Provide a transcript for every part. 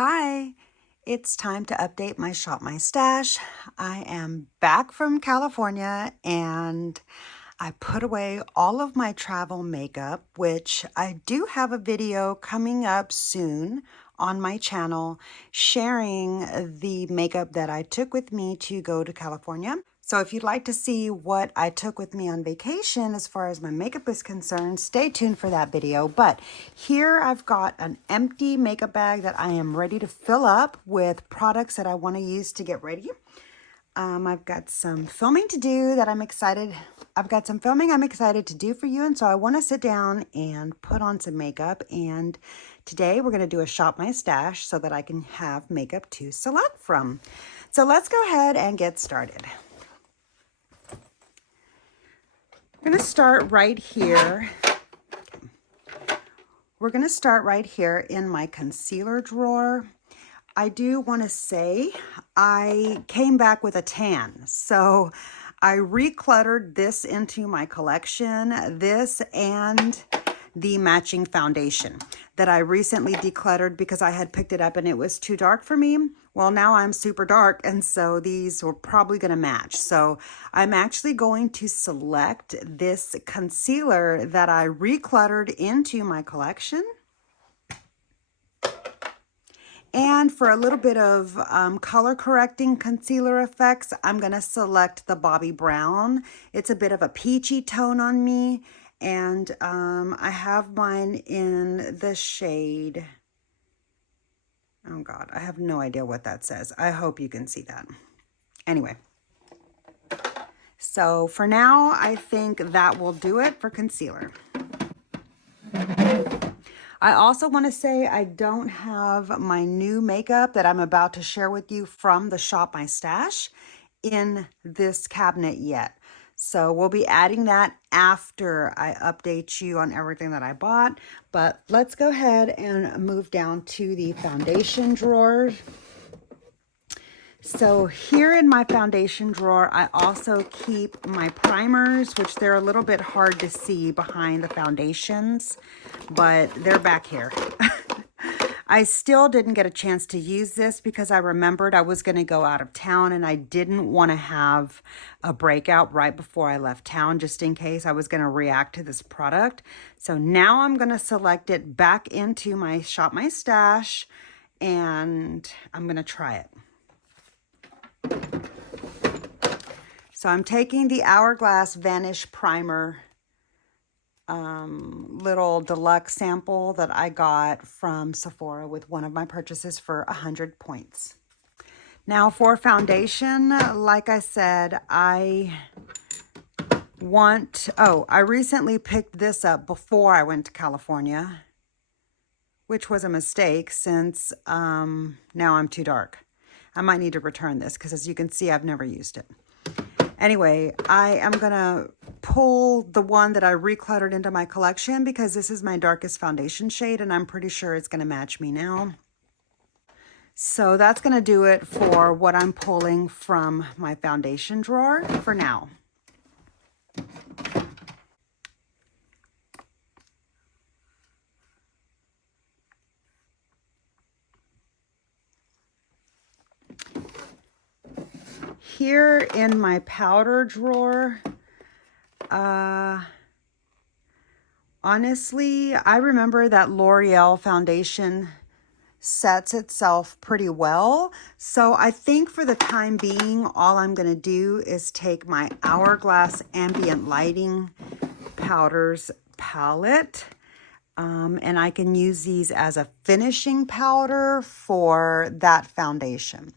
Hi, it's time to update my Shop My Stash. I am back from California and I put away all of my travel makeup, which I do have a video coming up soon on my channel sharing the makeup that I took with me to go to California. So if you'd like to see what I took with me on vacation as far as my makeup is concerned, stay tuned for that video. But here I've got an empty makeup bag that I am ready to fill up with products that I want to use to get ready. I've got some filming to do that I'm excited. I've got some filming I'm excited to do for you. And so I want to sit down and put on some makeup. And today we're going to do a Shop My Stash so that I can have makeup to select from. So let's go ahead and get started. We're going to start right here. We're going to start right here in my concealer drawer. I do want to say I came back with a tan, so I recluttered this into my collection, this and the matching foundation that I recently decluttered because I had picked it up and it was too dark for me. Well, now I'm super dark, and so these were probably going to match. So I'm actually going to select this concealer that I recluttered into my collection. And for a little bit of color correcting concealer effects, I'm going to select the Bobbi Brown. It's a bit of a peachy tone on me. And I have mine in the shade. Oh God, I have no idea what that says. I hope you can see that. Anyway. So for now, I think that will do it for concealer. I also want to say I don't have my new makeup that I'm about to share with you from the Shop My Stash in this cabinet yet. So we'll be adding that after I update you on everything that I bought. But let's go ahead and move down to the foundation drawer. So here in my foundation drawer, I also keep my primers, which they're a little bit hard to see behind the foundations, but they're back here. I still didn't get a chance to use this because I remembered I was going to go out of town and I didn't want to have a breakout right before I left town, just in case I was going to react to this product. So now I'm going to select it back into my Shop My Stash and I'm going to try it. So I'm taking the Hourglass Vanish Primer little deluxe sample that I got from Sephora with one of my purchases for 100 points. Now for foundation, like I said, I recently picked this up before I went to California, which was a mistake since now I'm too dark. I might need to return this because as you can see, I've never used it. Anyway, I am going to pull the one that I recluttered into my collection because this is my darkest foundation shade and I'm pretty sure it's going to match me now. So that's going to do it for what I'm pulling from my foundation drawer for now. Here in my powder drawer, honestly, I remember that L'Oreal foundation sets itself pretty well. So I think for the time being, all I'm going to do is take my Hourglass Ambient Lighting Powders palette. And I can use these as a finishing powder for that foundation.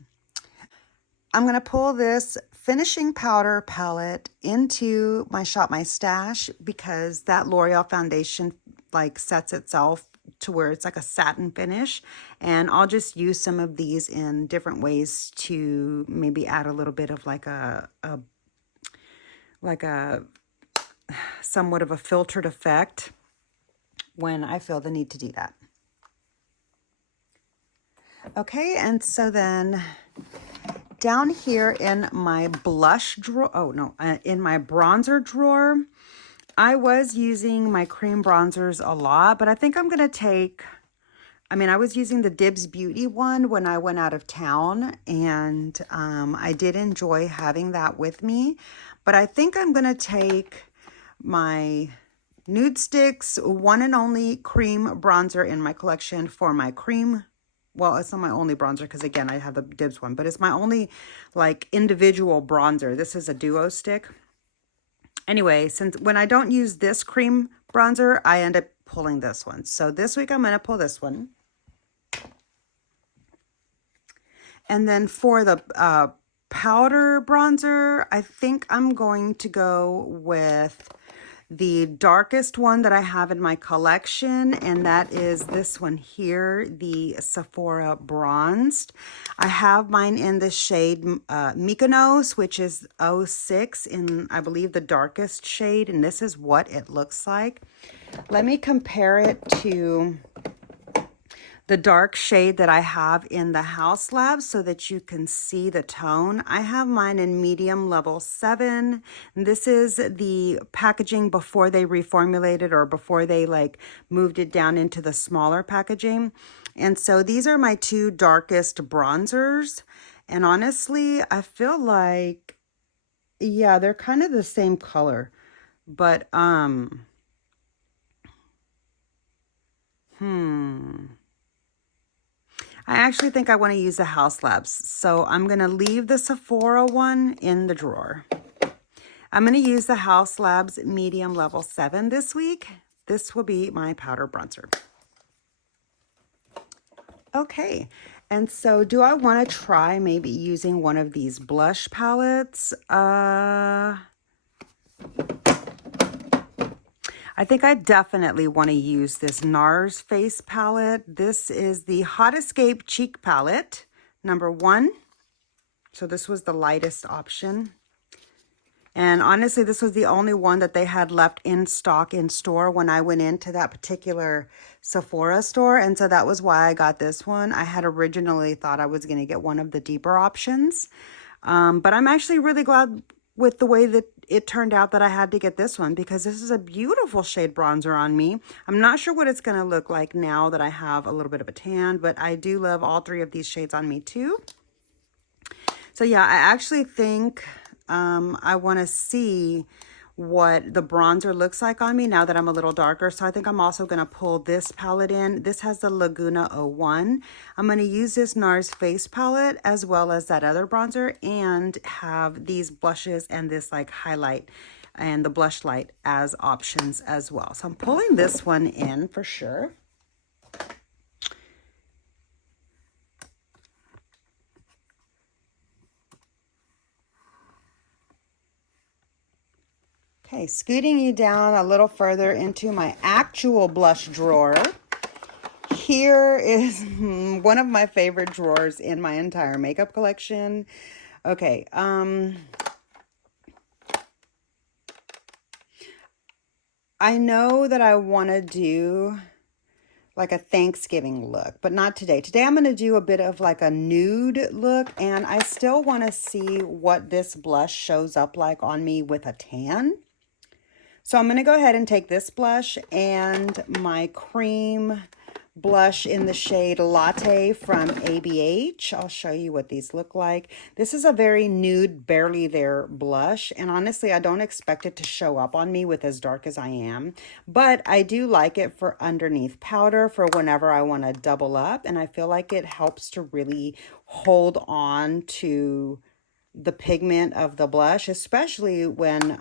I'm going to pull this finishing powder palette into my Shop My Stash because that L'Oreal foundation like sets itself to where it's like a satin finish. And I'll just use some of these in different ways to maybe add a little bit of like a somewhat of a filtered effect when I feel the need to do that. Okay, and so then down here in my blush drawer, in my bronzer drawer, I was using my cream bronzers a lot, but I think I'm going to take I mean, I was using the Dibs Beauty one when I went out of town, and I did enjoy having that with me. But I think I'm going to take my Nude Sticks one and only cream bronzer in my collection for my cream. Well, it's not my only bronzer because, again, I have the Dibs one, but it's my only, like, individual bronzer. This is a duo stick. Anyway, since when I don't use this cream bronzer, I end up pulling this one. So this week I'm going to pull this one. And then for the powder bronzer, I think I'm going to go with the darkest one that I have in my collection, and that is this one here, the Sephora Bronzed. I have mine in the shade Mykonos, which is 06 in, I believe, the darkest shade, and this is what it looks like. Let me compare it to the dark shade that I have in the House Lab so that you can see the tone. I have mine in medium level 7. And this is the packaging before they reformulated or before they like moved it down into the smaller packaging. And so these are my two darkest bronzers. And honestly, I feel like, yeah, they're kind of the same color. But, I actually think I want to use the House Labs, so I'm going to leave the Sephora one in the drawer. I'm going to use the House Labs medium level 7 this week. This will be my powder bronzer. Okay, and so do I want to try maybe using one of these blush palettes? I think I definitely want to use this NARS face palette. This is the Hot Escape Cheek Palette, number 1. So this was the lightest option. And honestly, this was the only one that they had left in stock in store when I went into that particular Sephora store. And so that was why I got this one. I had originally thought I was going to get one of the deeper options. But I'm actually really glad with the way that it turned out that I had to get this one, because this is a beautiful shade bronzer on me. I'm not sure what it's going to look like now that I have a little bit of a tan, but I do love all 3 of these shades on me too. So yeah, I actually think I want to see what the bronzer looks like on me now that I'm a little darker. So I think I'm also going to pull this palette in. This has the Laguna 01. I'm going to use this NARS face palette as well as that other bronzer and have these blushes and this like highlight and the blush light as options as well. So I'm pulling this one in for sure. Okay, scooting you down a little further into my actual blush drawer. Here is one of my favorite drawers in my entire makeup collection. Okay, I know that I want to do like a Thanksgiving look, but not today. Today I'm going to do a bit of like a nude look, and I still want to see what this blush shows up like on me with a tan. So I'm going to go ahead and take this blush and my cream blush in the shade Latte from ABH. I'll show you what these look like. This is a very nude, barely there blush. And honestly, I don't expect it to show up on me with as dark as I am. But I do like it for underneath powder for whenever I want to double up. And I feel like it helps to really hold on to the pigment of the blush, especially when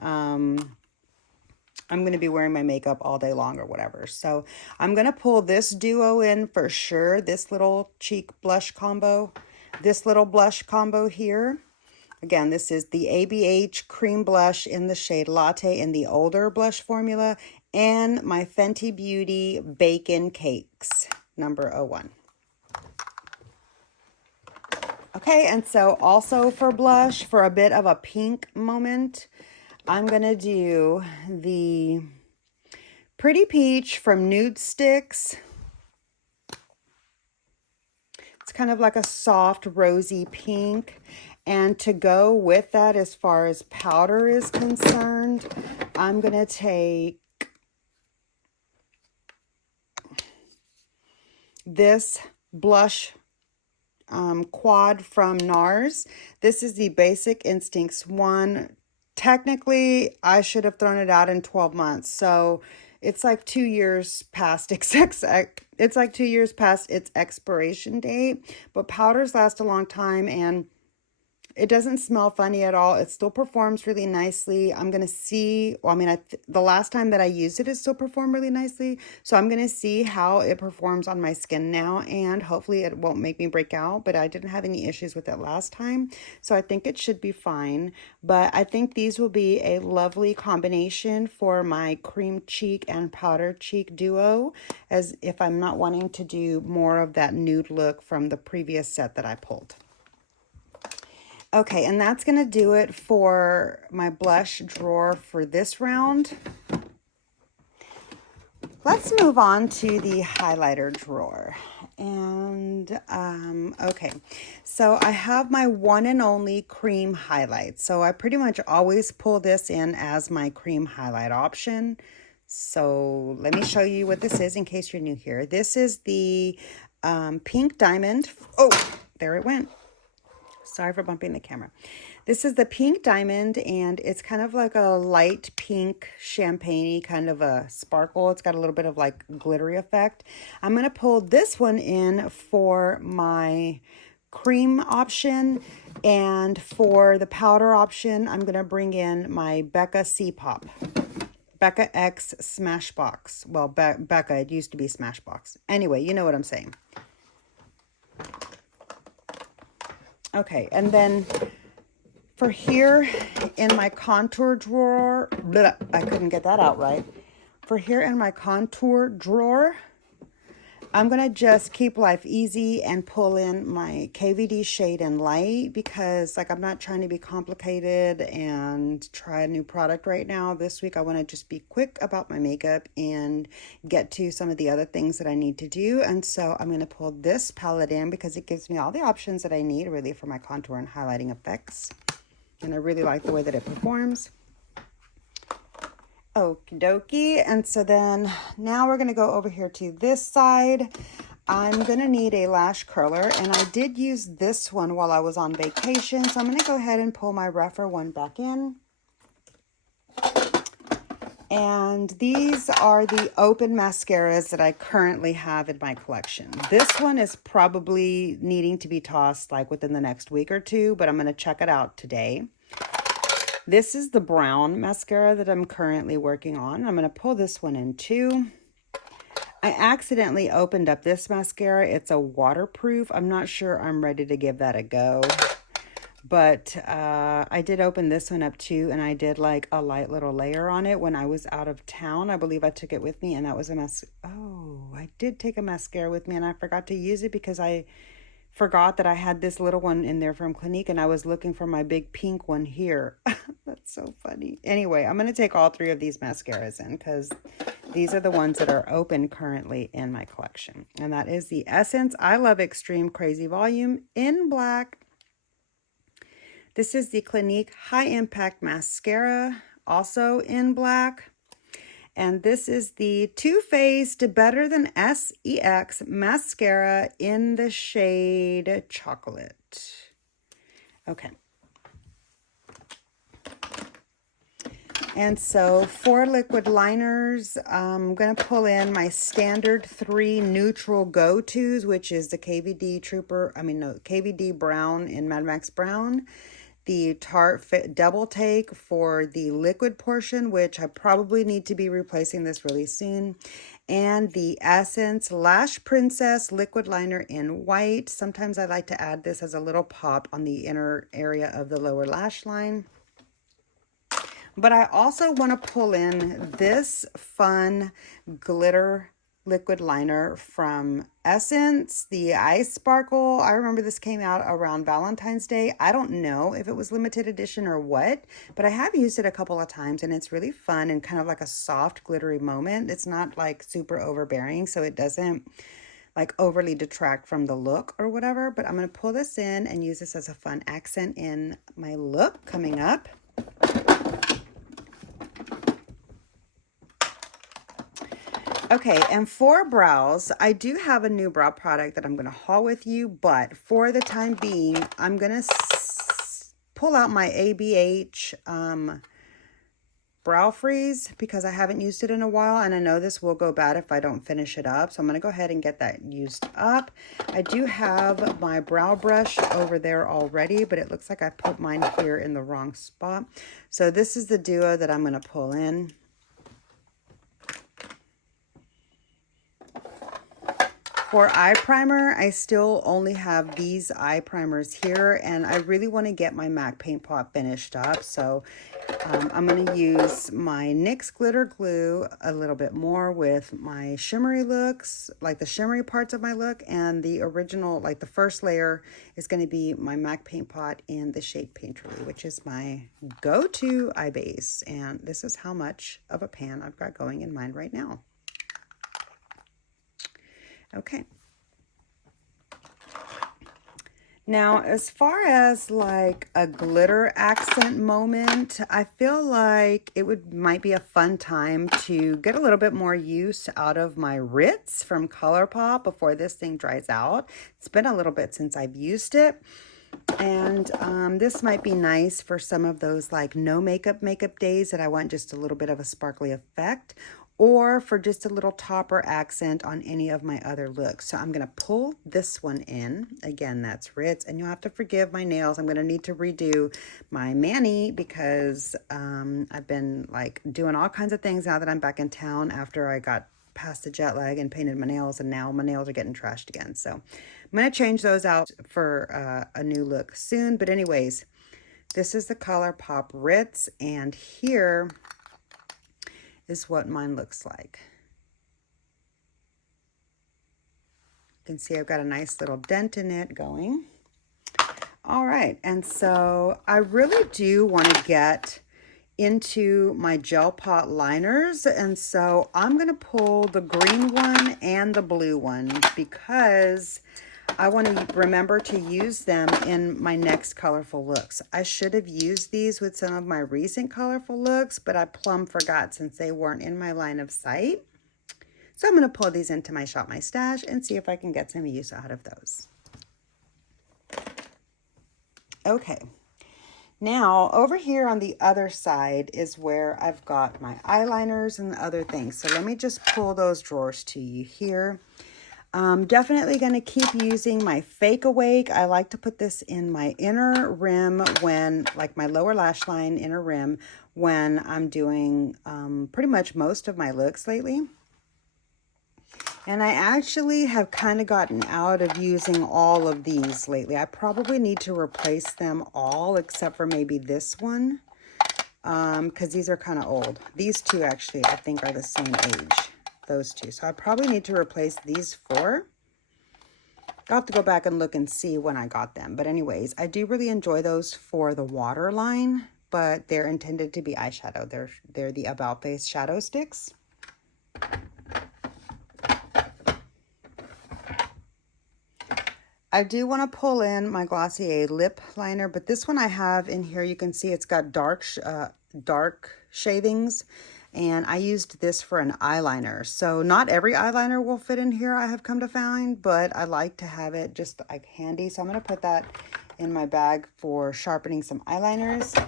I'm going to be wearing my makeup all day long or whatever. So I'm going to pull this duo in for sure. This little cheek blush combo, this little blush combo here. Again, this is the ABH cream blush in the shade Latte in the older blush formula, and my Fenty Beauty Bacon Cakes, number 01. Okay, and so also for blush, for a bit of a pink moment, I'm going to do the Pretty Peach from Nude Sticks. It's kind of like a soft rosy pink. And to go with that, as far as powder is concerned, I'm going to take this blush quad from NARS. This is the Basic Instincts one. Technically, I should have thrown it out in 12 months. So it's like 2 years past it's like 2 years past its expiration date, but powders last a long time and it doesn't smell funny at all. It still performs really nicely. I'm going to see, well, I mean, the last time that I used it, it still performed really nicely. So I'm going to see how it performs on my skin now, and hopefully it won't make me break out, but I didn't have any issues with it last time. So I think it should be fine, but I think these will be a lovely combination for my cream cheek and powder cheek duo, as if I'm not wanting to do more of that nude look from the previous set that I pulled. Okay, and that's going to do it for my blush drawer for this round. Let's move on to the highlighter drawer. And, okay, so I have my one and only cream highlight. So I pretty much always pull this in as my cream highlight option. So let me show you what this is in case you're new here. This is the Pink Diamond. Oh, there it went. Sorry for bumping the camera. This is the Pink Diamond, and it's kind of like a light pink champagne-y kind of a sparkle. It's got a little bit of like glittery effect. I'm going to pull this one in for my cream option, and for the powder option, I'm going to bring in my Becca C-Pop. Becca X Smashbox. Well, Becca, it used to be Smashbox. Anyway, you know what I'm saying. Okay, and then for here in my contour drawer, I couldn't get that out right. For here in my contour drawer, I'm going to just keep life easy and pull in my KVD Shade and Light because like I'm not trying to be complicated and try a new product right now. This week I want to just be quick about my makeup and get to some of the other things that I need to do. And so I'm going to pull this palette in because it gives me all the options that I need really for my contour and highlighting effects. And I really like the way that it performs. Okie dokie. And so then now we're going to go over here to this side. I'm going to need a lash curler, and I did use this one while I was on vacation. So I'm going to go ahead and pull my rougher one back in. And these are the open mascaras that I currently have in my collection. This one is probably needing to be tossed like within the next week or two, but I'm going to check it out today. This is the brown mascara that I'm currently working on. I'm going to pull this one in too. I accidentally opened up this mascara. It's a waterproof. I'm not sure I'm ready to give that a go. But I did open this one up too, and I did like a light little layer on it when I was out of town. I believe I took it with me, and that was a I did take a mascara with me, and I forgot to use it because I forgot that I had this little one in there from Clinique, and I was looking for my big pink one here. That's so funny. Anyway, I'm going to take all three of these mascaras in because these are the ones that are open currently in my collection. And that is the Essence I Love Extreme Crazy Volume in black. This is the Clinique High Impact Mascara, also in black. And this is the Too Faced Better Than SEX Mascara in the shade Chocolate. Okay. And so for liquid liners, I'm going to pull in my standard 3 neutral go-tos, which is the KVD Brown in Mad Max Brown. The Tarte Fit Double Take for the liquid portion, which I probably need to be replacing this really soon. And the Essence Lash Princess Liquid Liner in white. Sometimes I like to add this as a little pop on the inner area of the lower lash line. But I also want to pull in this fun glitter liquid liner from Essence, the Ice Sparkle. I remember this came out around Valentine's Day. I don't know if it was limited edition or what, but I have used it a couple of times, and it's really fun and kind of like a soft glittery moment. It's not like super overbearing, so it doesn't like overly detract from the look or whatever, but I'm going to pull this in and use this as a fun accent in my look coming up. Okay, and for brows, I do have a new brow product that I'm going to haul with you, but for the time being, I'm going to pull out my ABH brow freeze because I haven't used it in a while, and I know this will go bad if I don't finish it up, so I'm going to go ahead and get that used up. I do have my brow brush over there already, but it looks like I put mine here in the wrong spot. So this is the duo that I'm going to pull in. For eye primer, I still only have these eye primers here, and I really want to get my MAC paint pot finished up. So I'm going to use my NYX glitter glue a little bit more with my shimmery looks, like the shimmery parts of my look, and the original, like the first layer is going to be my MAC paint pot in the shade Painterly, which is my go-to eye base. And this is how much of a pan I've got going in mine right now. Okay. Now, as far as like a glitter accent moment, I feel like it might be a fun time to get a little bit more use out of my Ritz from ColourPop before this thing dries out. It's been a little bit since I've used it. And this might be nice for some of those like no makeup days that I want just a little bit of a sparkly effect, or for just a little topper accent on any of my other looks. So I'm going to pull this one in. Again, that's Ritz, and you'll have to forgive my nails. I'm going to need to redo my mani because I've been like doing all kinds of things now that I'm back in town after I got past the jet lag and painted my nails, and now my nails are getting trashed again. So I'm going to change those out for a new look soon. But anyways, this is the ColourPop Ritz, and here is what mine looks like. You can see I've got a nice little dent in it going. All right, and so I really do want to get into my gel pot liners, and so I'm going to pull the green one and the blue one because I want to remember to use them in my next colorful looks. I should have used these with some of my recent colorful looks, but I plumb forgot since they weren't in my line of sight. So I'm going to pull these into my Shop My Stash and see if I can get some use out of those. Okay. Now, over here on the other side is where I've got my eyeliners and other things. So let me just pull those drawers to you here. I'm definitely going to keep using my Fake Awake. I like to put this in my inner rim when, like my lower lash line inner rim, when I'm doing pretty much most of my looks lately. And I actually have kind of gotten out of using all of these lately. I probably need to replace them all except for maybe this one because these are kind of old. These two actually I think are the same age. Those two. So I probably need to replace these four. I'll have to go back and look and see when I got them. But anyways, I do really enjoy those for the waterline, but they're intended to be eyeshadow. They're the About Face shadow sticks. I do want to pull in my Glossier lip liner, but this one I have in here, you can see it's got dark shavings. And I used this for an eyeliner. So not every eyeliner will fit in here, I have come to find, but I like to have it just like handy. So I'm going to put that in my bag for sharpening some eyeliners.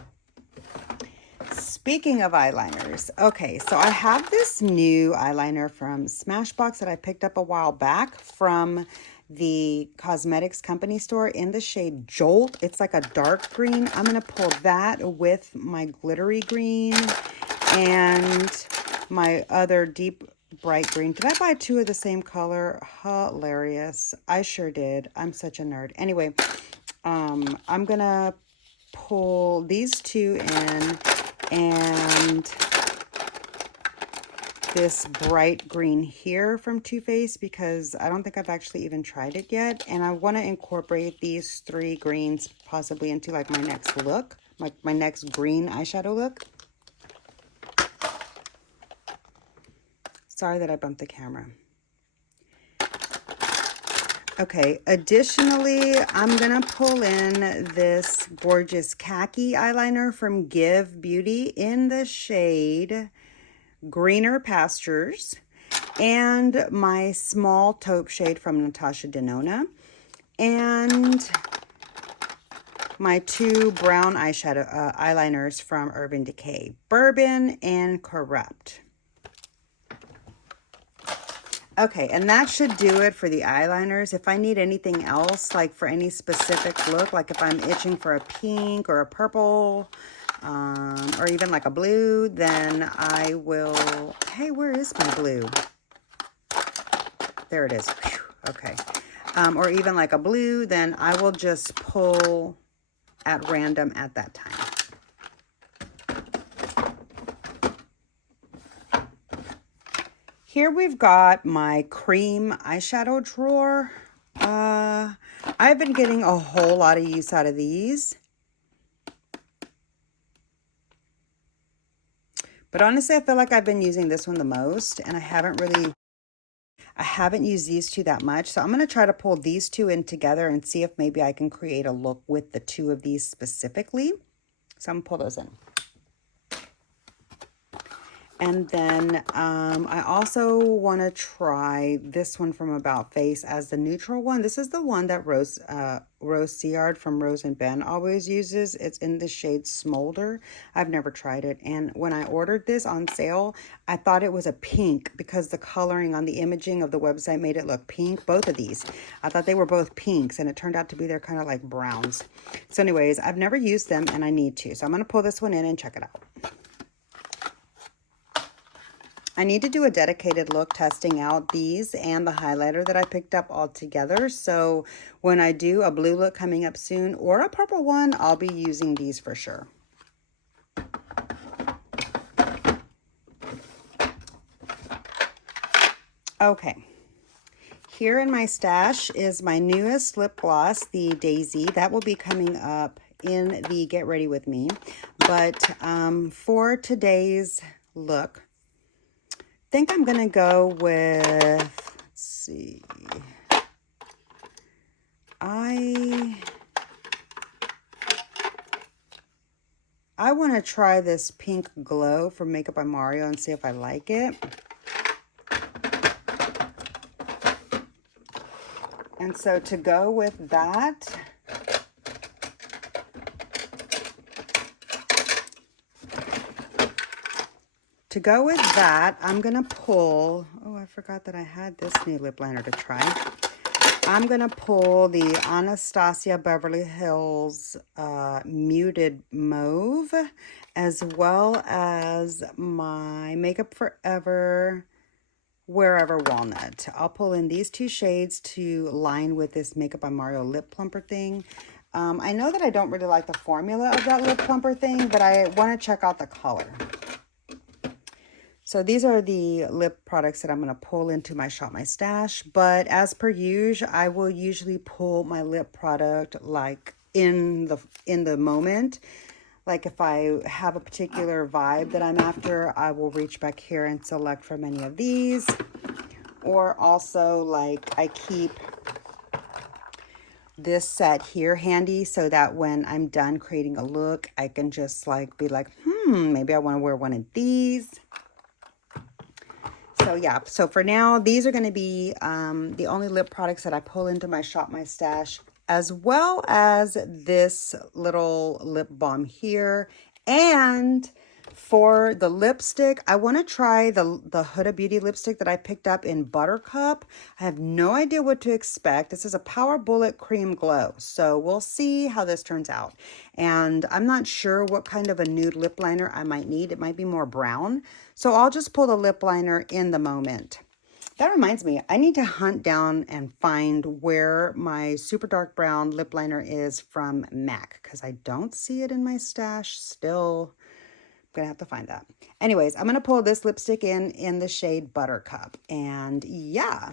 Speaking of eyeliners, okay, so I have this new eyeliner from Smashbox that I picked up a while back from the cosmetics company store in the shade Jolt. It's like a dark green. I'm going to pull that with my glittery green and my other deep bright green. Did I buy two of the same color? Hilarious. I sure did. I'm such a nerd. Anyway, I'm gonna pull these two in and this bright green here from Too Faced because I don't think I've actually even tried it yet. And I want to incorporate these three greens possibly into like my next look, like my next green eyeshadow look. Sorry that I bumped the camera. Okay, additionally, I'm going to pull in this gorgeous khaki eyeliner from Give Beauty in the shade Greener Pastures. and my small taupe shade from Natasha Denona, and my two brown eyeshadow eyeliners from Urban Decay, Bourbon and Corrupt. Okay, and that should do it for the eyeliners. If I need anything else, like for any specific look, like if I'm itching for a pink or a purple, or even like a blue, then I will, hey, where is my blue? There it is. Whew, okay. Or even like a blue, then I will just pull at random at that time. Here we've got my cream eyeshadow drawer. I've been getting a whole lot of use out of these. But honestly, I feel like I've been using this one the most, and I haven't used these two that much. So I'm going to try to pull these two in together and see if maybe I can create a look with the two of these specifically. So I'm going to pull those in. And then I also want to try this one from About Face as the neutral one. This is the one that Rose Seard from Rose and Ben always uses. It's in the shade Smolder. I've never tried it. And when I ordered this on sale, I thought it was a pink because the coloring on the imaging of the website made it look pink. Both of these. I thought they were both pinks, and it turned out to be they're kind of like browns. So anyways, I've never used them and I need to. So I'm going to pull this one in and check it out. I need to do a dedicated look testing out these and the highlighter that I picked up all together. So when I do a blue look coming up soon or a purple one, I'll be using these for sure. Okay. Here in my stash is my newest lip gloss, the Daisy. That will be coming up in the Get Ready With Me. But for today's look, I think I'm going to go with, let's see, I want to try this Pink Glow from Makeup by Mario and see if I like it. And so to go with that, I'm going to pull, oh, I forgot that I had this new lip liner to try. I'm going to pull the Anastasia Beverly Hills Muted Mauve, as well as my Makeup Forever Wherever Walnut. I'll pull in these two shades to line with this Makeup by Mario lip plumper thing. I know that I don't really like the formula of that lip plumper thing, but I want to check out the color. So these are the lip products that I'm going to pull into my Shop My Stash. But as per usual, I will usually pull my lip product like in the moment. Like if I have a particular vibe that I'm after, I will reach back here and select from any of these. Or also like I keep this set here handy so that when I'm done creating a look, I can just like be like, maybe I want to wear one of these. So yeah, so for now, these are going to be the only lip products that I pull into my Shop My Stash, as well as this little lip balm here. And for the lipstick, I want to try the Huda Beauty lipstick that I picked up in Buttercup. I have no idea what to expect. This is a Power Bullet Cream Glow. So we'll see how this turns out. And I'm not sure what kind of a nude lip liner I might need. It might be more brown. So I'll just pull the lip liner in the moment. That reminds me, I need to hunt down and find where my super dark brown lip liner is from MAC, because I don't see it in my stash still. I'm going to have to find that. Anyways, I'm going to pull this lipstick in the shade Buttercup. And yeah.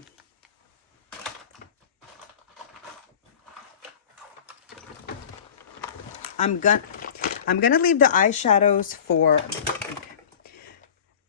I'm gonna leave the eyeshadows for...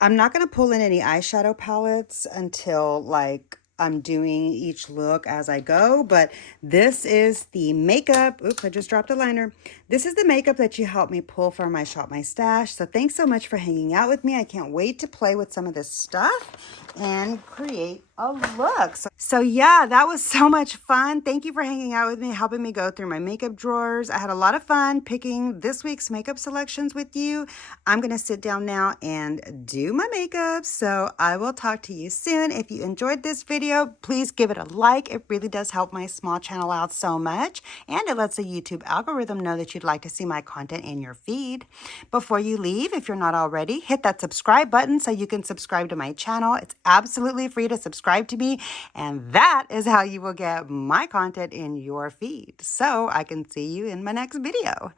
I'm not going to pull in any eyeshadow palettes until like I'm doing each look as I go, but this is the makeup. Oops, I just dropped a liner. This is the makeup that you helped me pull from my Shop My Stash. So thanks so much for hanging out with me. I can't wait to play with some of this stuff. and create a look. So yeah, that was so much fun. Thank you for hanging out with me, helping me go through my makeup drawers. I had a lot of fun picking this week's makeup selections with you. I'm going to sit down now and do my makeup. So I will talk to you soon. If you enjoyed this video, please give it a like. It really does help my small channel out so much. And it lets the YouTube algorithm know that you'd like to see my content in your feed. Before you leave, if you're not already, hit that subscribe button so you can subscribe to my channel. It's absolutely free to subscribe to me, and that is how you will get my content in your feed. So I can see you in my next video.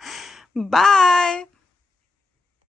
Bye!